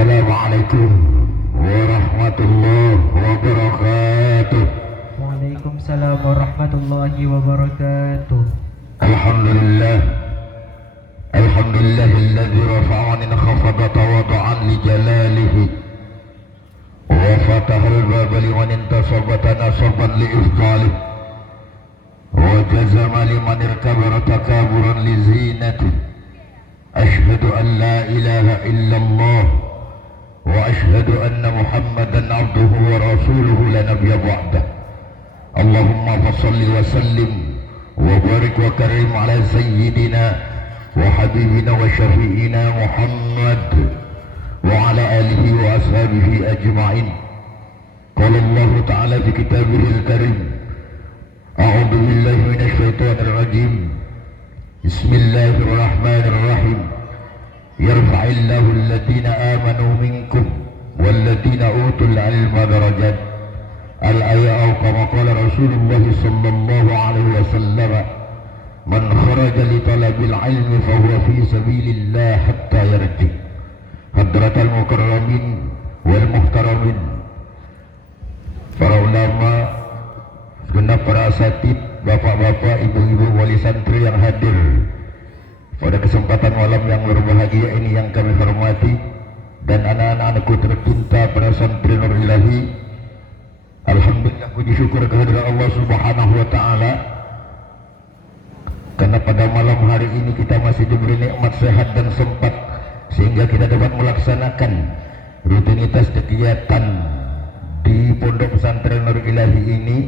Assalamualaikum warahmatullahi wabarakatuh. Waalaikumsalam warahmatullahi wabarakatuh. Alhamdulillah. Alhamdulillahilladzi rafa'ani khafada tawaddu'an li jalalihi wa fataha al-baba liman intasabata nasaban li ifdalih wa jazama liman irkabara takaburan li zinatih. Ashhadu an la ilaha illallah wa ashhadu anna Muhammadan abduhu wa rasuluhu la nabiyya ba'dah. Allahumma fassalli wa sallim wa barik wa karim ala sayyidina wa habibina wa syafi'ina Muhammad wa ala alihi wa ashabihi ajma'in. Qala Allah ta'ala fi kitabihil karim, a'udzu billahi minasy syaithanir rajim. Bismillahirrahmanirrahim. Yarfa'illahu alladhina amanu minkum walladhina utul ilma darajat. Al-ayat kama qala Rasulullah sallallahu alaihi wasallam, man kharaja li talabil ilmi fa huwa fi sabilillah hatta yarji. Hadratal mukarramin wal muhtaramin, para ulama, segenap para asatid, bapak-bapak, ibu-ibu, wali santri yang hadir pada kesempatan malam yang berbahagia ini yang kami hormati, dan anak-anakku tercinta para santri Nur Ilahi. Alhamdulillah, puji syukur kehadirat Allah Subhanahu wa ta'ala, karena pada malam hari ini kita masih diberi nikmat sehat dan sempat sehingga kita dapat melaksanakan rutinitas kegiatan di Pondok Pesantren Nur Ilahi ini,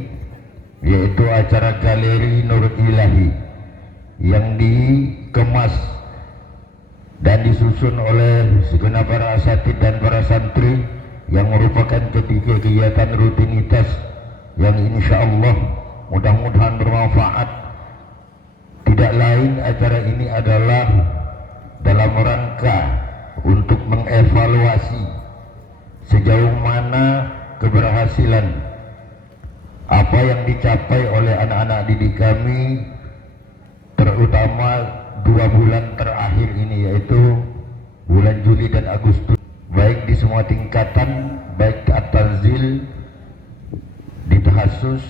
yaitu acara Galeri Nur Ilahi yang dikemas dan disusun oleh segenap para asatid dan para santri, yang merupakan kegiatan rutinitas yang insya Allah mudah-mudahan bermanfaat. Tidak lain, acara ini adalah dalam rangka untuk mengevaluasi sejauh mana keberhasilan apa yang dicapai oleh anak-anak didik kami, terutama 2 bulan terakhir ini, yaitu bulan Juli dan Agustus, baik di semua tingkatan, baik di at-tanzil, di tahasus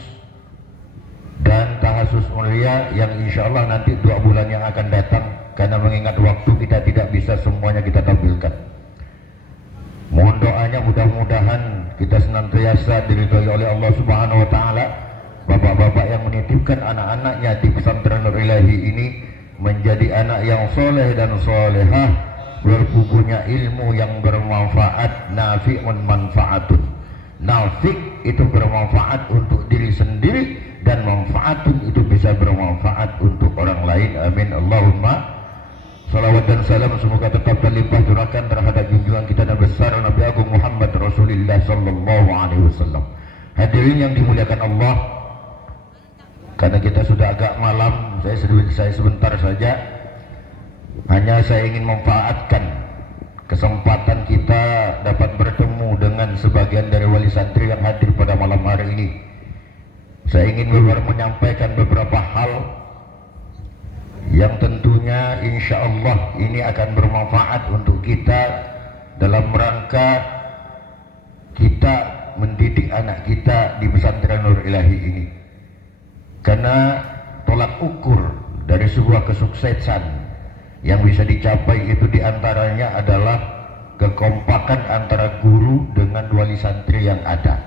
dan tahasus mulia, yang insya Allah nanti 2 bulan yang akan datang, karena mengingat waktu kita tidak bisa semuanya kita tampilkan. Mohon doanya, mudah-mudahan kita senantiasa diridhoi oleh Allah Subhanahu wa ta'ala. Bapak-bapak yang menitipkan anak-anaknya di pesantren Nur Ilahi ini menjadi anak yang soleh dan solehah, berpupunya ilmu yang bermanfaat, nafi'un manfaatun. Nafi' itu bermanfaat untuk diri sendiri, dan manfaatun itu bisa bermanfaat untuk orang lain. Amin Allahumma. Salawat dan salam semoga tetap terlimpah curahkan terhadap junjungan kita Nabi besar Nabi Agung Muhammad Rasulullah sallallahu alaihi wasallam. Hadirin yang dimuliakan Allah, karena kita sudah agak malam, saya sebentar saja. Hanya saya ingin memanfaatkan kesempatan kita dapat bertemu dengan sebagian dari wali santri yang hadir pada malam hari ini. Saya ingin menyampaikan beberapa hal yang tentunya insya Allah ini akan bermanfaat untuk kita dalam rangka kita mendidik anak kita di pesantren Nur Ilahi ini. Karena tolak ukur dari sebuah kesuksesan yang bisa dicapai itu diantaranya adalah kekompakan antara guru dengan wali santri yang ada.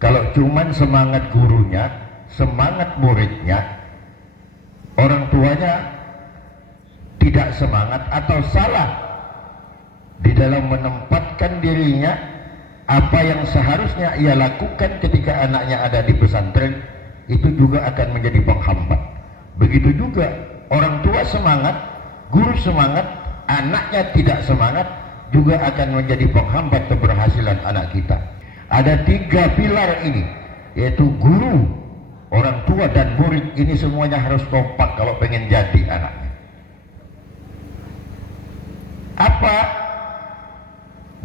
Kalau cuman semangat gurunya, semangat muridnya, orang tuanya tidak semangat atau salah di dalam menempatkan dirinya, apa yang seharusnya ia lakukan ketika anaknya ada di pesantren, itu juga akan menjadi penghambat. Begitu juga orang tua semangat, guru semangat, anaknya tidak semangat, juga akan menjadi penghambat keberhasilan anak kita. Ada 3 pilar ini, yaitu guru, orang tua, dan murid. Ini semuanya harus kompak kalau pengen jadi anaknya. Apa?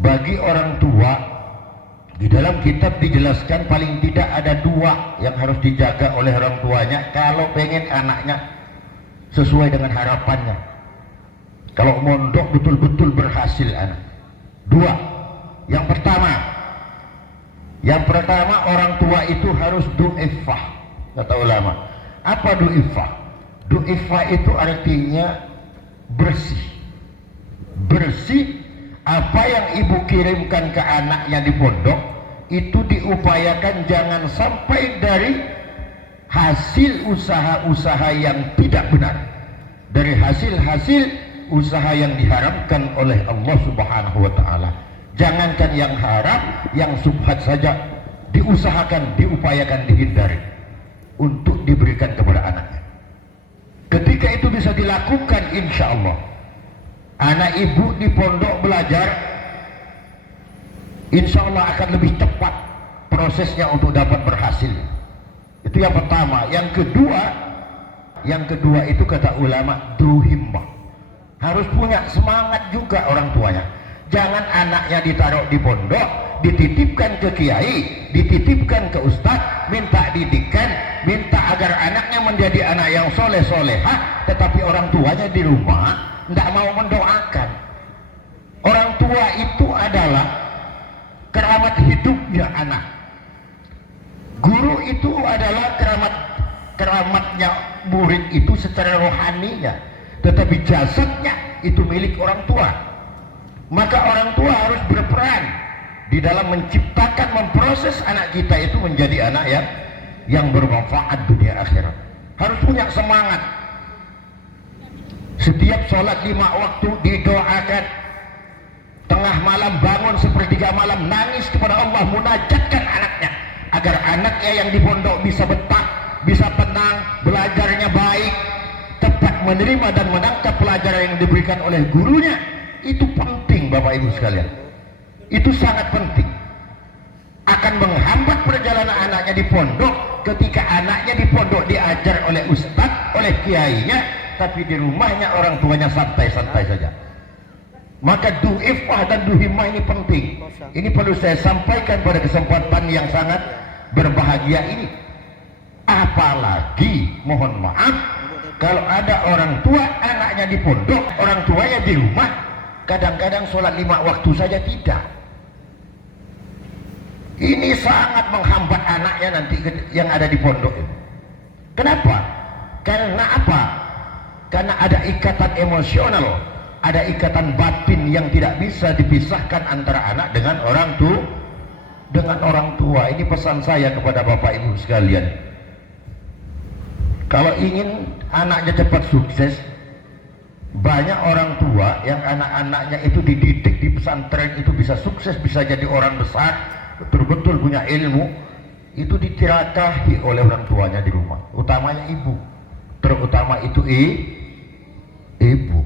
Bagi orang tua, di dalam kitab dijelaskan paling tidak ada 2 yang harus dijaga oleh orang tuanya kalau pengen anaknya sesuai dengan harapannya. Kalau mondok betul-betul berhasil anak. Dua. Yang pertama orang tua itu harus du'ifah, kata ulama. Apa du'ifah? Du'ifah itu artinya bersih. Bersih, apa yang ibu kirimkan ke anaknya di pondok itu diupayakan jangan sampai dari hasil usaha-usaha yang tidak benar, dari hasil-hasil usaha yang diharamkan oleh Allah Subhanahu wa ta'ala. Jangankan yang haram, yang subhat saja diusahakan, diupayakan dihindari untuk diberikan kepada anaknya. Ketika itu bisa dilakukan, insya Allah anak ibu di pondok belajar, insya Allah akan lebih cepat prosesnya untuk dapat berhasil. Itu yang pertama. Yang kedua itu kata ulama duhimbah, harus punya semangat juga orang tuanya. Jangan anaknya ditaruh di pondok, dititipkan ke kiai, dititipkan ke ustadz, minta didikan, minta agar anaknya menjadi anak yang soleh solehah, tetapi orang tuanya di rumah tidak mau mendoakan. Orang tua itu adalah keramat hidupnya anak. Guru itu adalah keramatnya murid itu secara rohaninya, tetapi jasadnya itu milik orang tua. Maka orang tua harus berperan di dalam menciptakan, memproses anak kita itu menjadi anak yang bermanfaat dunia akhirat. Harus punya semangat. Setiap sholat 5 waktu didoakan. Tengah malam bangun sepertiga malam nangis kepada Allah, munajatkan anaknya agar anaknya yang di pondok bisa betah, bisa tenang, belajarnya baik, tepat menerima dan menangkap pelajaran yang diberikan oleh gurunya. Itu penting Bapak Ibu sekalian, itu sangat penting. Akan menghambat perjalanan anaknya di pondok ketika anaknya di pondok diajar oleh ustadz, oleh kiainya, tapi di rumahnya orang tuanya santai-santai saja. Maka du'ifah dan duhimah ini penting. Ini perlu saya sampaikan pada kesempatan yang sangat berbahagia ini. Apalagi mohon maaf kalau ada orang tua anaknya di pondok, orang tuanya di rumah, kadang-kadang sholat 5 waktu saja tidak. Ini sangat menghambat anaknya nanti yang ada di pondok itu. Kenapa? Karena apa? Karena ada ikatan emosional, ada ikatan batin yang tidak bisa dipisahkan antara anak dengan orang tua. Ini pesan saya kepada Bapak Ibu sekalian. Kalau ingin anaknya cepat sukses, banyak orang tua yang anak-anaknya itu dididik di pesantren itu bisa sukses, bisa jadi orang besar, betul-betul punya ilmu, itu ditirakahi oleh orang tuanya di rumah, utamanya ibu, terutama itu ibu.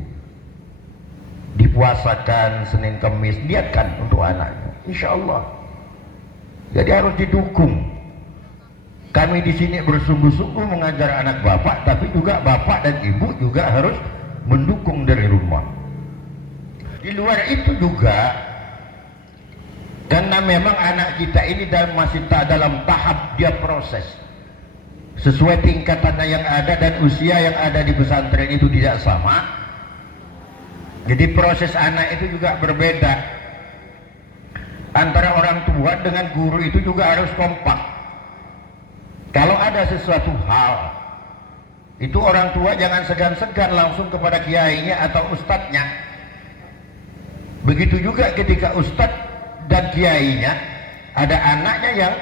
Dipuasakan Senin Kemis, niatkan untuk anaknya, insya Allah. Jadi harus didukung. Kami di sini bersungguh-sungguh mengajar anak bapak, tapi juga bapak dan ibu juga harus mendukung dari rumah. Di luar itu juga, karena memang anak kita ini masih tak dalam tahap dia proses sesuai tingkatannya yang ada dan usia yang ada di pesantren itu tidak sama. Jadi proses anak itu juga berbeda. Antara orang tua dengan guru itu juga harus kompak. Kalau ada sesuatu hal, itu orang tua jangan segan-segan langsung kepada kiainya atau ustadznya. Begitu juga ketika ustadz dan kiainya ada anaknya yang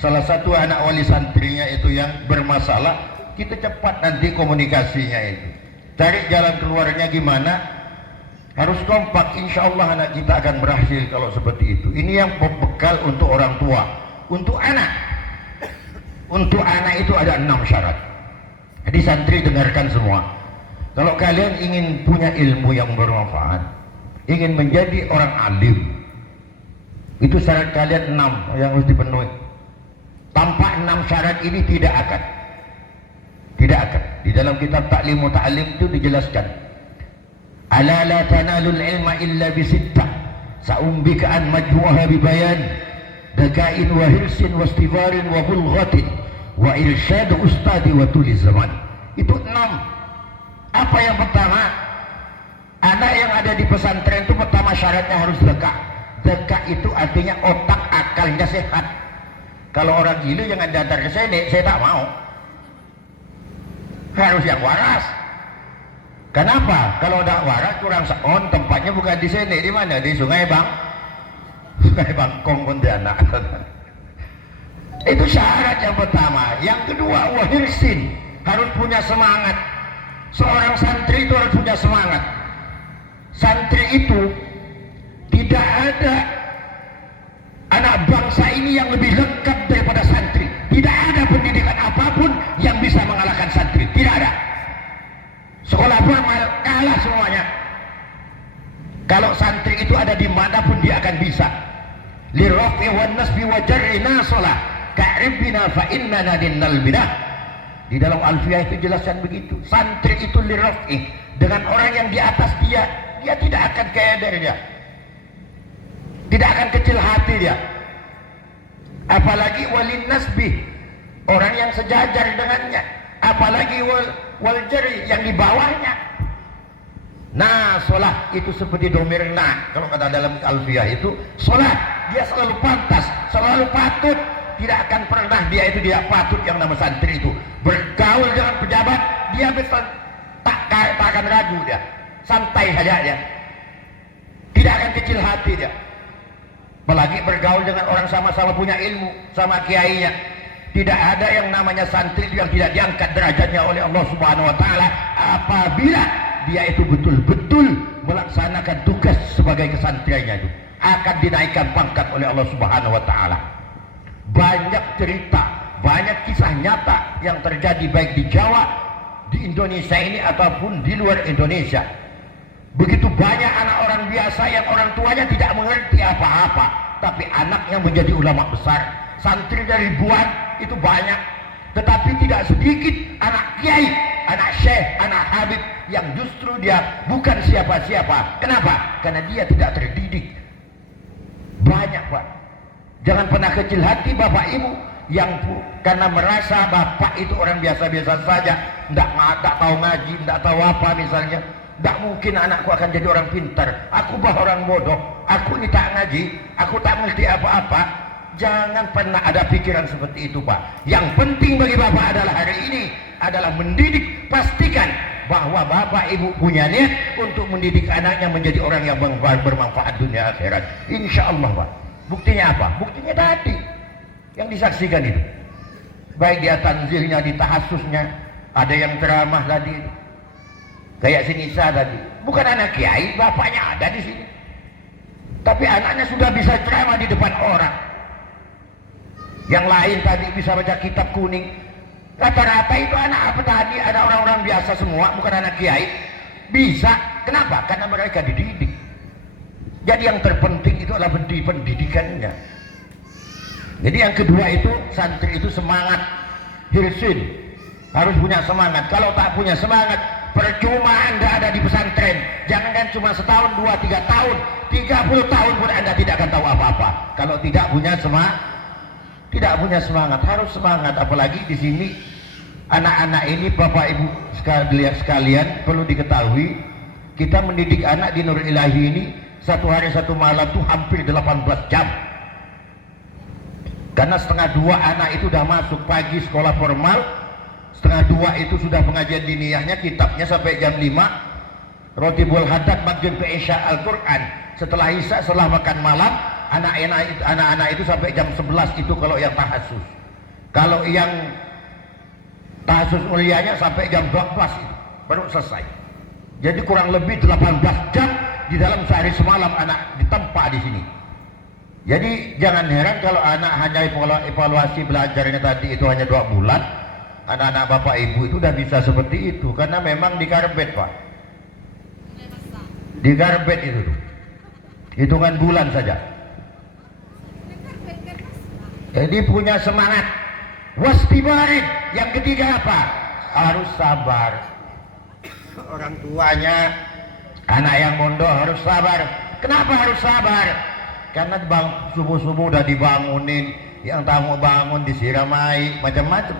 salah satu anak wali santrinya itu yang bermasalah, kita cepat nanti komunikasinya itu, cari jalan keluarnya gimana. Harus kompak, insya Allah anak kita akan berhasil kalau seperti itu. Ini yang bekal untuk orang tua. Untuk anak itu ada 6 syarat. Jadi santri dengarkan semua. Kalau kalian ingin punya ilmu yang bermanfaat, ingin menjadi orang alim, itu syarat kalian 6 yang harus dipenuhi. Tanpa 6 syarat ini tidak akan. Di dalam kitab Ta'lim wa Ta'lim itu dijelaskan. Ala la tanalul ilma illa bisittah, sa'umbika an majmu'aha bibayan, dakain wa hirsin wa istibarin wa bulghatin wa irsyad ustadi wa tuli zaman. Itu 6. Apa yang pertama? Anak yang ada di pesantren itu pertama syaratnya harus zaka. Zaka itu artinya otak akalnya sehat. Kalau orang gila jangan datang ke sini, saya tak mau. Harus yang waras. Kenapa? Kalau tidak waras kurang seon, tempatnya bukan di sini, di mana? Di Sungai Bangkong Pontianak. Itu syarat yang pertama. Yang kedua, wahirsin, harus punya semangat. Seorang santri itu harus punya semangat. Santri itu tidak ada anak bangsa ini yang lebih lengkap daripada santri. Tidak ada pendidikan apapun yang bisa mengalahkan santri. Tidak ada. Sekolah formal kalah semuanya. Kalau santri itu ada di manapun dia akan bisa. Lirafi wan nasbi wa jar'i nasolah ka'ribina fa innana dinnal bidah. Di dalam Alfiyah itu jelaskan begitu. Santri itu lirafi, dengan orang yang di atas dia tidak akan keder dia. Tidak akan kecil hati dia. Apalagi walin nasbi, orang yang sejajar dengannya. Apalagi wal jari, yang di bawahnya. Nah, sholat itu seperti domir nah. Kalau kata dalam Alfiyah itu, sholat dia selalu pantas, selalu patut. Tidak akan pernah dia itu tidak patut yang nama santri itu. Bergaul dengan pejabat, dia bisa tak akan ragu dia. Santai saja dia. Tidak akan kecil hati dia. Apalagi bergaul dengan orang sama-sama punya ilmu, sama kiainya. Tidak ada yang namanya santri yang tidak diangkat derajatnya oleh Allah Subhanahu wa taala apabila dia itu betul-betul melaksanakan tugas sebagai kesantriannya itu, akan dinaikkan pangkat oleh Allah Subhanahu wa taala. Banyak cerita, banyak kisah nyata yang terjadi baik di Jawa, di Indonesia ini ataupun di luar Indonesia. Begitu banyak anak orang biasa yang orang tuanya tidak mengerti apa-apa, tapi anaknya menjadi ulama besar. Santri dari ribuan itu banyak, tetapi tidak sedikit anak kiai, anak syekh, anak habib yang justru dia bukan siapa-siapa. Kenapa? Karena dia tidak terdidik. Banyak, Pak. Jangan pernah kecil hati bapak ibu yang karena merasa bapak itu orang biasa-biasa saja, tidak tahu ngaji, tidak tahu apa misalnya. Tidak mungkin anakku akan jadi orang pintar. Aku bah orang bodoh. Aku ini tak ngaji. Aku tak ngerti apa-apa. Jangan pernah ada pikiran seperti itu, Pak. Yang penting bagi bapak adalah hari ini adalah mendidik. Pastikan bahwa bapak ibu punya niat untuk mendidik anaknya menjadi orang yang bermanfaat dunia akhirat. Insya Allah, Pak. Buktinya apa? Buktinya tadi yang disaksikan itu. Baik dia tanzilnya, di tahasusnya, ada yang ceramah tadi. Kayak si Nisa tadi, bukan anak kiai, bapaknya ada di sini. Tapi anaknya sudah bisa ceramah di depan orang. Yang lain tadi bisa baca kitab kuning. Rata-rata itu anak apa tadi? Ada orang-orang biasa semua, bukan anak kiai. Bisa. Kenapa? Karena mereka dididik. Jadi yang terpenting itu adalah pendidikannya. Jadi yang kedua itu, santri itu semangat. Hirsin. Harus punya semangat. Kalau tak punya semangat, percuma Anda ada di pesantren. Jangankan cuma setahun, 2, 3 tahun, 30 tahun pun Anda tidak akan tahu apa-apa. Kalau tidak punya semangat, harus semangat. Apalagi di sini anak-anak ini, Bapak Ibu sekalian perlu diketahui, kita mendidik anak di Nurul Ilahi ini satu hari satu malam tuh hampir 18 jam. Karena 1:30 anak itu udah masuk pagi sekolah formal, 1:30 itu sudah pengajian diniyahnya, kitabnya sampai jam 5, rotibul hadad maghrib isya Al-Quran. Setelah isya, setelah makan malam, anak-anak itu sampai jam 11 itu kalau yang tahasus. Kalau yang tahasus mulianya sampai jam 12 itu baru selesai. Jadi kurang lebih 18 jam di dalam sehari semalam anak ditempa di sini. Jadi jangan heran kalau anak hanya evaluasi belajarnya tadi itu hanya 2 bulan. Anak-anak bapak ibu itu udah bisa seperti itu karena memang dikarbet, Pak. Dikarbet itu hitungan bulan saja. Jadi punya semangat. Wastibarin. Yang ketiga apa? Harus sabar. Orang tuanya, anak yang mondok harus sabar. Kenapa harus sabar? Karena subuh-subuh udah dibangunin, yang tamu bangun disiram air, macam-macam.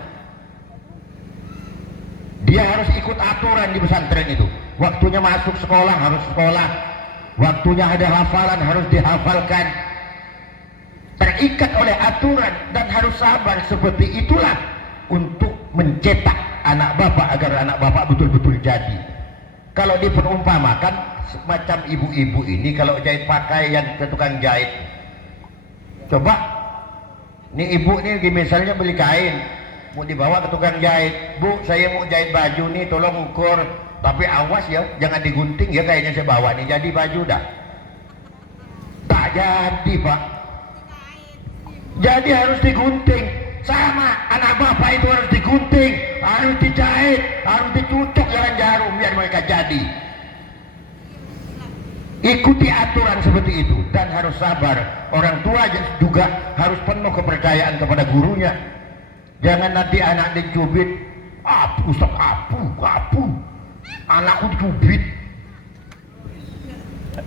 Dia harus ikut aturan di pesantren itu. Waktunya masuk sekolah harus sekolah. waktunya ada hafalan harus dihafalkan, terikat oleh aturan dan harus sabar. Seperti itulah untuk mencetak anak bapak agar anak bapak betul-betul jadi. Kalau diperumpamakan semacam ibu-ibu ini kalau jahit pakaian ke tukang jahit, coba nih ibu nih misalnya beli kain mau dibawa ke tukang jahit, bu saya mau jahit baju nih tolong ukur, tapi awas ya jangan digunting ya kayaknya saya bawa nih jadi baju dah, tak jadi pak. Jadi harus digunting. Sama anak bapak itu harus digunting, harus dijahit, harus ditutup jalan jarum biar mereka jadi. Ikuti aturan seperti itu dan harus sabar. Orang tua juga harus penuh kepercayaan kepada gurunya. Jangan nanti anak dicubit, Ustaz apu, anakku dicubit.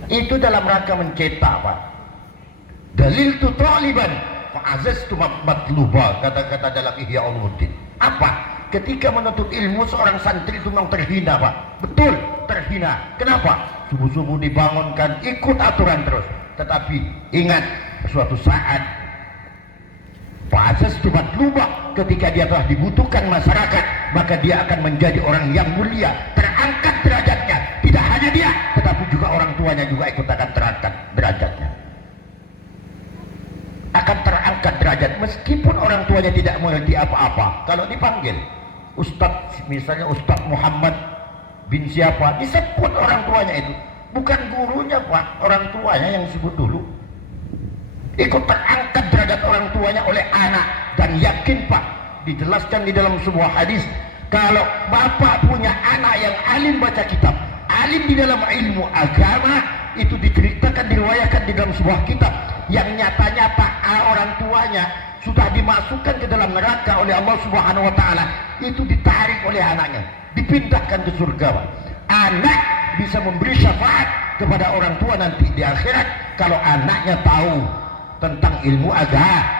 Itu dalam rangka mencetak pak. Dalil tu taliban Fa'azaz tu matluba, kata-kata dalam Ihya Ulumuddin. Apa? Ketika menuntut ilmu seorang santri itu memang terhina pak. Betul terhina. Kenapa? Subuh-subuh dibangunkan ikut aturan terus. Tetapi ingat suatu saat Fa'azaz tu matluba, ketika dia telah dibutuhkan masyarakat, maka dia akan menjadi orang yang mulia, terangkat derajatnya. Tidak hanya dia, tetapi juga orang tuanya juga ikut akan terangkat derajatnya. Akan terangkat derajat meskipun orang tuanya tidak mengerti apa-apa. Kalau dipanggil Ustadz, misalnya Ustadz Muhammad bin siapa, disebut orang tuanya itu, bukan gurunya pak, orang tuanya yang disebut dulu. Ikut terangkat derajat orang tuanya oleh anak. Dan yakin pak, dijelaskan di dalam sebuah hadis, kalau bapak punya anak yang alim baca kitab, alim di dalam ilmu agama, itu diceritakan, diriwayatkan di dalam sebuah kitab yang nyata-nyata orang tuanya sudah dimasukkan ke dalam neraka oleh Allah Subhanahu wa taala, itu ditarik oleh anaknya, dipindahkan ke surga. Anak bisa memberi syafaat kepada orang tua nanti di akhirat kalau anaknya tahu tentang ilmu agama.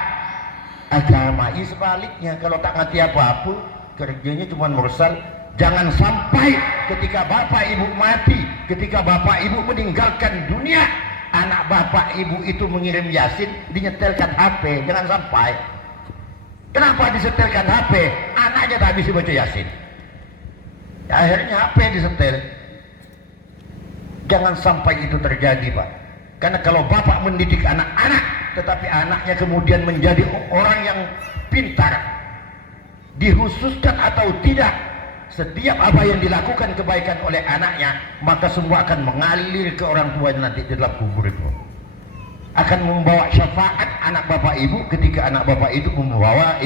Sebaliknya kalau tak ngerti apa-apa, kerjanya cuma mursal. Jangan sampai ketika bapak ibu mati, ketika bapak ibu meninggalkan dunia, anak bapak ibu itu mengirim yasin, dinyetelkan HP. Jangan sampai. Kenapa disetelkan HP? Anaknya tak bisa baca yasin, akhirnya HP disetel. Jangan sampai itu terjadi pak. Karena kalau bapak mendidik anak-anak tetapi anaknya kemudian menjadi orang yang pintar, dikhususkan atau tidak, setiap apa yang dilakukan kebaikan oleh anaknya, maka semua akan mengalir ke orang tuanya nanti di dalam kubur itu. Akan membawa syafaat anak bapak ibu ketika anak bapak itu membawa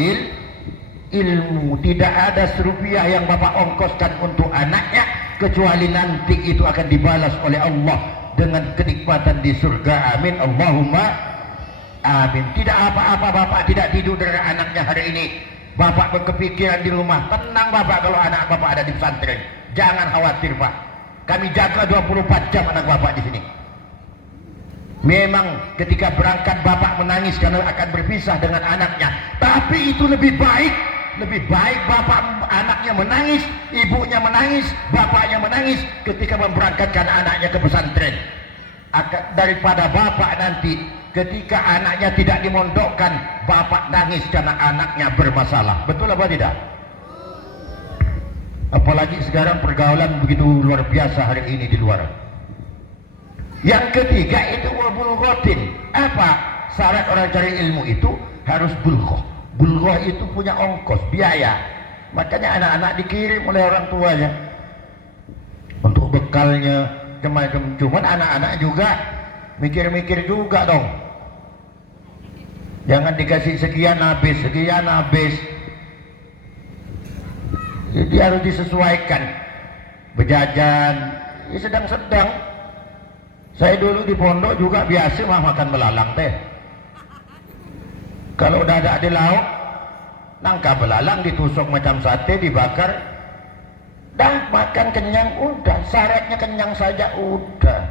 ilmu. Tidak ada serupiah yang bapak ongkoskan untuk anaknya, kecuali nanti itu akan dibalas oleh Allah dengan kenikmatan di surga. Amin Allahumma amin. Tidak apa-apa bapak tidak tidur dari anaknya hari ini. Bapak berkepikiran di rumah, tenang bapak kalau anak bapak ada di pesantren. Jangan khawatir pak, kami jaga 24 jam anak bapak di sini. Memang ketika berangkat bapak menangis karena akan berpisah dengan anaknya, tapi itu lebih baik bapak anaknya menangis, ibunya menangis, bapaknya menangis ketika memberangkatkan anaknya ke pesantren, daripada bapak nanti ketika anaknya tidak dimondokkan, bapak nangis karena anaknya bermasalah. Betul apa tidak? Apalagi sekarang pergaulan begitu luar biasa hari ini di luar. Yang ketiga itu bulghatin. Apa syarat orang cari ilmu itu? Harus bulghah. Bulghah itu punya ongkos, biaya. Makanya anak-anak dikirim oleh orang tuanya untuk bekalnya macam-macam. Cuman anak-anak juga mikir-mikir juga dong. Jangan dikasih sekian habis. Jadi harus disesuaikan. Berjajan, ya sedang-sedang. Saya dulu di pondok juga biasa makan belalang teh. Kalau udah ada lauk, nangka belalang ditusuk macam sate, dibakar, dah makan kenyang, udah. Syaratnya kenyang saja, udah.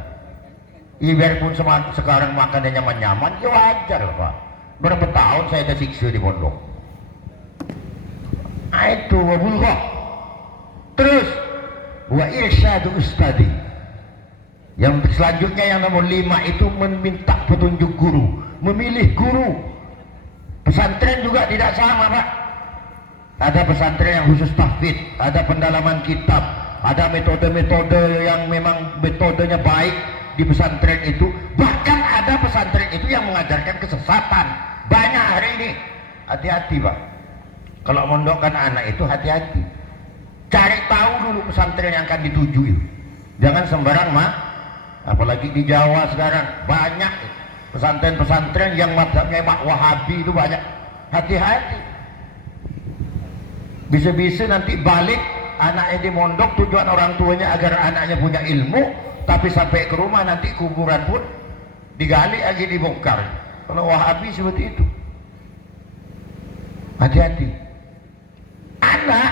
Ya, biarpun sekarang makannya nyaman-nyaman, ya wajar pak. Berapa tahun saya tersiksa di pondok. Itu wabulghah. Terus wa irsyadu ustadi. Yang selanjutnya yang nomor 5 itu meminta petunjuk guru, memilih guru. Pesantren juga tidak sama, Pak. Ada pesantren yang khusus tahfidz, ada pendalaman kitab, ada metode-metode yang memang metodenya baik di pesantren itu. Bahkan ada pesantren itu yang mengajarkan kesesatan. Banyak hari ini. Hati-hati, Pak. Kalau mondokkan anak itu hati-hati. Cari tahu dulu pesantren yang akan dituju itu. Jangan sembarang, Mak. Apalagi di Jawa sekarang banyak pesantren-pesantren yang mazhabnya Wahabi itu banyak. Hati-hati. Bisa-bisa nanti balik anaknya di mondok, tujuan orang tuanya agar anaknya punya ilmu, tapi sampai ke rumah nanti kuburan pun digali lagi, dibongkar. Kalau Wahabi seperti itu. Hati-hati. Anak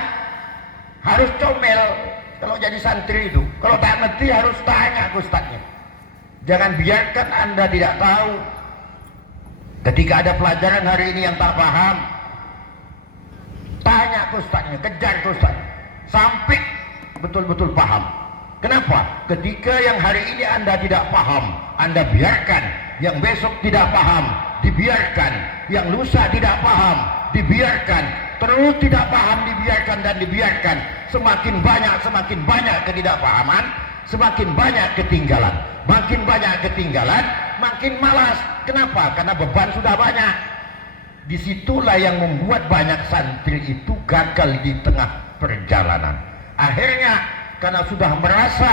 harus comel kalau jadi santri itu. Kalau tak ngerti harus tanya ke ustadznya. Jangan biarkan Anda tidak tahu. Ketika ada pelajaran hari ini yang tak paham, tanya ke ustadznya, kejar ke ustadznya sampai betul-betul paham. Kenapa? Ketika yang hari ini Anda tidak paham, Anda biarkan. Yang besok tidak paham, dibiarkan. Yang lusa tidak paham, dibiarkan. Terus tidak paham, dibiarkan dan dibiarkan. Semakin banyak ketidakpahaman, semakin banyak ketinggalan. Makin banyak ketinggalan, makin malas. Kenapa? Karena beban sudah banyak. Disitulah yang membuat banyak santri itu gagal di tengah perjalanan. Akhirnya karena sudah merasa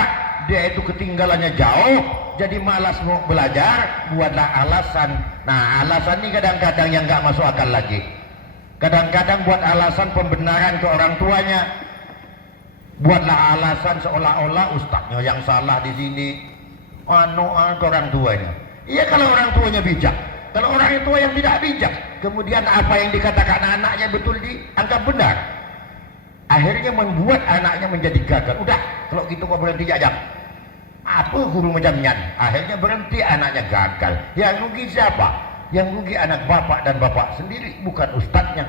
dia itu ketinggalannya jauh, jadi malas mau belajar, buatlah alasan. Nah, alasan ini kadang-kadang yang nggak masuk akal lagi. Kadang-kadang buat alasan pembenaran ke orang tuanya. Buatlah alasan seolah-olah ustadznya yang salah di sini. Ke orang tuanya. Iya, kalau orang tuanya bijak. Kalau orang tua yang tidak bijak, kemudian apa yang dikatakan anaknya betul dianggap benar. Akhirnya membuat anaknya menjadi gagal. Udah, kalau gitu kau berhenti jajak. Apa guru macamnya? Akhirnya berhenti, anaknya gagal. Yang rugi siapa? Yang rugi anak bapak dan bapak sendiri, bukan ustadznya.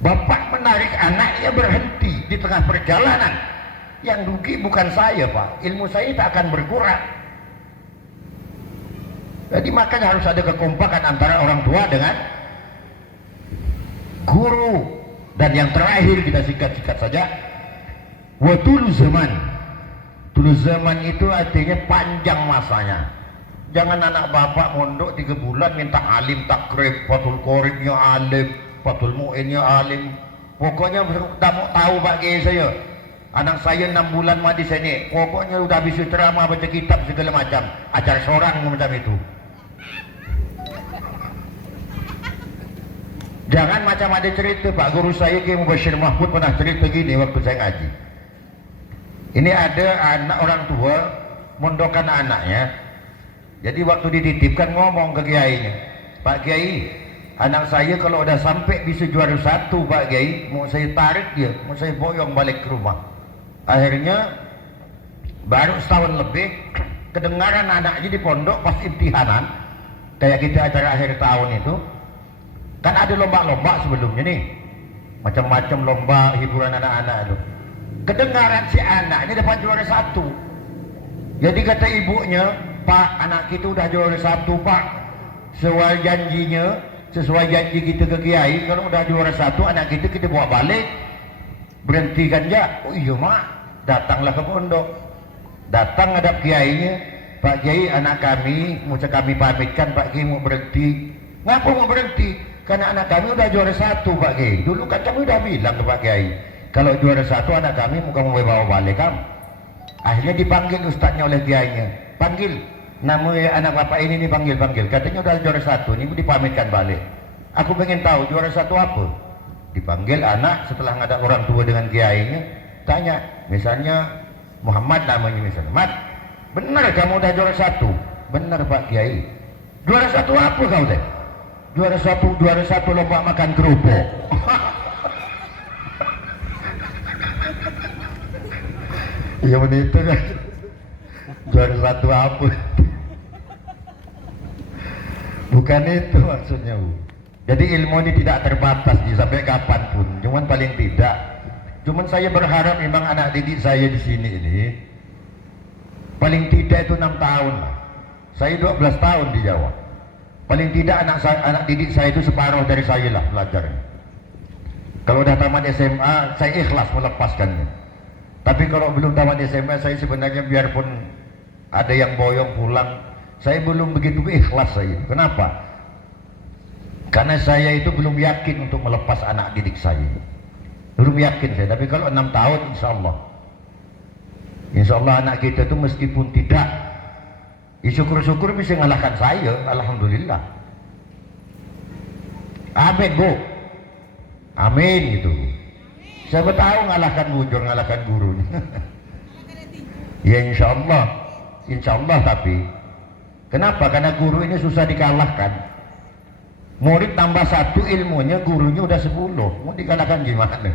Bapak menarik anaknya berhenti di tengah perjalanan. Yang rugi bukan saya, Pak. Ilmu saya tak akan berkurang. Jadi makanya harus ada kekompakan antara orang tua dengan guru. Dan yang terakhir kita sikat-sikat saja, watulu zaman. Tulu zaman itu artinya panjang masanya. Jangan anak bapak mondok 3 bulan minta alim takrib, fatul qoribnya alim, fatul mu'innya alim. Pokoknya tak mau tahu Pak Kiai saya. Anak saya 6 bulan mah di sini. Pokoknya udah habis ceramah, baca kitab segala macam. Ajar seorang macam itu. Jangan macam ada cerita, Pak guru saya Kiai Mubashir Mahmud pernah cerita gini waktu saya ngaji. Ini ada anak orang tua mondokan anaknya. Jadi waktu dititipkan ngomong ke kiainya, Pak Kiai, anak saya kalau udah sampai bisa juara 1 Pak Kiai, mau saya tarik dia, mau saya boyong balik ke rumah. Akhirnya baru setahun lebih kedengaran anaknya di pondok pas imtihanan, kayak kita acara akhir tahun itu. Kan ada lomba-lomba sebelumnya nih, macam-macam lomba hiburan anak-anak itu. Kedengaran si anak ini dapat juara 1. Jadi kata ibunya, Pak, anak kita udah juara 1 Pak. Sesuai janji kita ke kiai, kalau udah juara 1 anak kita bawa balik. Berhentikan ya. Oh iya mak, datanglah ke pondok. Datang hadap kiainya, Pak Kiai, anak kami mau kami pamitkan, Pak Kiai mau berhenti. Ngapa mau berhenti? Karena anak kami udah juara 1 Pak Kiai. Dulu kan kami udah bilang ke Pak Kiai, kalau juara 1 anak kami mau kamu bawa balik kamu. Akhirnya dipanggil ustadznya oleh kiainya. Panggil, nama anak bapak ini dipanggil. Katanya udah juara 1, ini dipamitkan balik. Aku pengen tahu juara 1 apa? Dipanggil anak setelah ada orang tua dengan kiainya. Tanya, misalnya Muhammad namanya misalnya. Mat, benar kamu udah juara 1? Benar Pak Kiai. Juara 1 apa kau teh? Juara satu lomba makan kerupuk. Iya begitu kan. Juara 1 apa? Bukan itu maksudnya, Bu. Jadi ilmu ini tidak terbatas sampai kapanpun. Cuman paling tidak, cuman saya berharap memang anak didik saya di sini ini paling tidak itu 6 tahun. Saya 12 tahun di Jawa. Paling tidak anak didik saya itu separuh dari saya lah belajarnya. Kalau udah tamat SMA saya ikhlas melepaskannya. Tapi kalau belum tamat SMA saya sebenarnya biarpun ada yang boyong pulang, saya belum begitu ikhlas saya. Kenapa? Karena saya itu belum yakin untuk melepas anak didik saya. Belum yakin saya. Tapi kalau 6 tahun insya Allah anak kita itu meskipun tidak, ya syukur-syukur bisa ngalahkan saya. Alhamdulillah. Amin bu. Amin gitu. Siapa tahu ngalahkan bujur, ngalahkan gurunya. Ya insya Allah. Tapi kenapa? Karena guru ini susah dikalahkan. Murid tambah 1 ilmunya, gurunya udah 10. Mau dikalahkan gimana?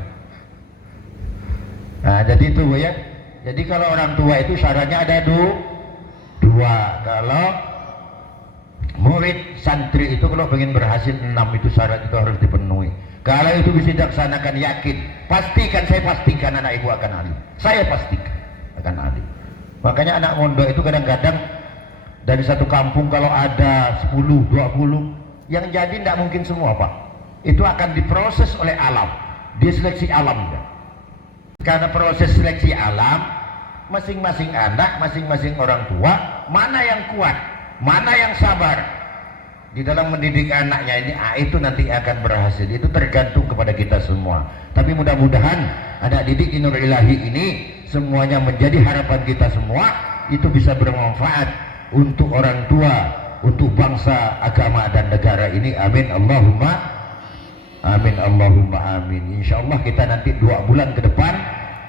Nah jadi itu bu ya. Jadi kalau orang tua itu syaratnya ada 2. Kalau murid santri itu kalau ingin berhasil 6 itu syarat itu harus dipenuhi. Kalau itu bisa dilaksanakan, yakin, saya pastikan anak ibu akan alim. Saya pastikan akan alim. Makanya anak mondok itu kadang-kadang dari satu kampung kalau ada 10, 20 yang jadi tidak mungkin semua Pak. Itu akan diproses oleh alam, diseleksi alam ya. Karena proses seleksi alam, masing-masing anak, masing-masing orang tua, mana yang kuat, mana yang sabar di dalam mendidik anaknya ini, itu nanti akan berhasil. Itu tergantung kepada kita semua. Tapi mudah-mudahan anak didik Nur Ilahi ini semuanya menjadi harapan kita semua, itu bisa bermanfaat untuk orang tua, untuk bangsa, agama dan negara ini. Amin Allahumma amin. Allahumma amin. Insya Allah kita nanti 2 bulan ke depan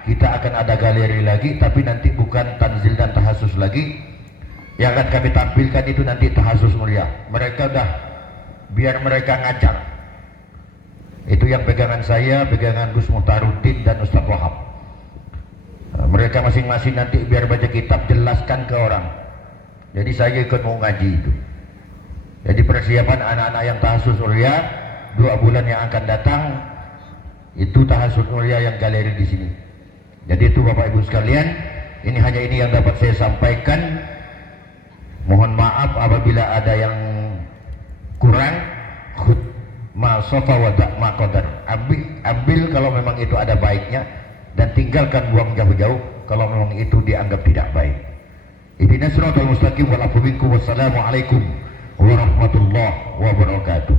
kita akan ada galeri lagi, tapi nanti bukan tanzil dan tahasus lagi. Yang akan kami tampilkan itu nanti tahasus mulia. Mereka udah biar mereka ngajar. Itu yang pegangan saya, pegangan Gus Muhtaruddin dan Ustaz Wahab. Mereka masing-masing nanti biar baca kitab jelaskan ke orang. Jadi saya ikut mau ngaji itu. Jadi persiapan anak-anak yang tahasus mulia 2 bulan yang akan datang itu tahasus mulia yang galeri di sini. Jadi itu Bapak Ibu sekalian, ini hanya ini yang dapat saya sampaikan. Mohon maaf apabila ada yang kurang. Ma sofa wa ma qadar. Ambil kalau memang itu ada baiknya, dan tinggalkan, buang jauh-jauh kalau memang itu dianggap tidak baik. Ihdinas siratal mustaqim wal afu minkum. Wassalamualaikum warahmatullahi wabarakatuh.